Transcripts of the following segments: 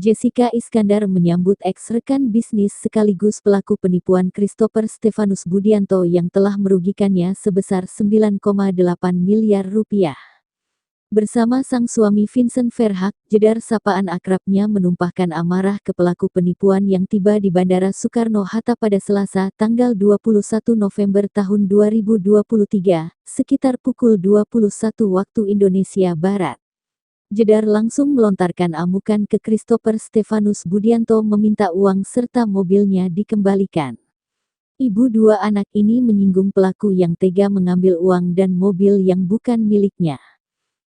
Jessica Iskandar menyambut ex-rekan bisnis sekaligus pelaku penipuan Christopher Stefanus Budianto yang telah merugikannya sebesar 9,8 miliar rupiah. Bersama sang suami Vincent Verhaak, jedar sapaan akrabnya menumpahkan amarah ke pelaku penipuan yang tiba di Bandara Soekarno-Hatta pada Selasa, tanggal 21 November tahun 2023, sekitar pukul 21 waktu Indonesia Barat. Jedar langsung melontarkan amukan ke Christopher Stefanus Budianto meminta uang serta mobilnya dikembalikan. Ibu dua anak ini menyinggung pelaku yang tega mengambil uang dan mobil yang bukan miliknya.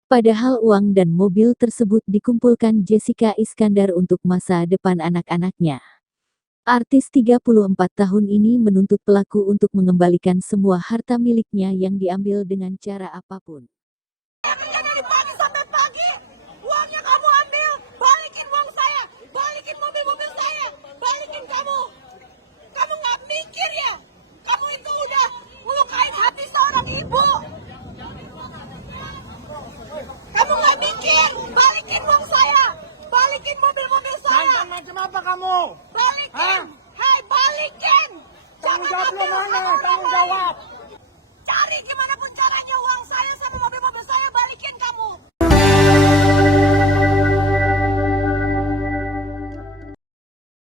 Padahal uang dan mobil tersebut dikumpulkan Jessica Iskandar untuk masa depan anak-anaknya. Artis 34 tahun ini menuntut pelaku untuk mengembalikan semua harta miliknya yang diambil dengan cara apapun. Dari pagi sampai pagi, uangnya kamu ambil, balikin uang saya, balikin mobil-mobil saya, balikin kamu. Kamu nggak mikir ya? Kamu itu udah melukai hati seorang ibu. Kamu nggak mikir, balikin uang saya, balikin mobil-mobil saya. Macam apa kamu? Balikin, hei balikin. Tanggung jawab lo mana? Tanggung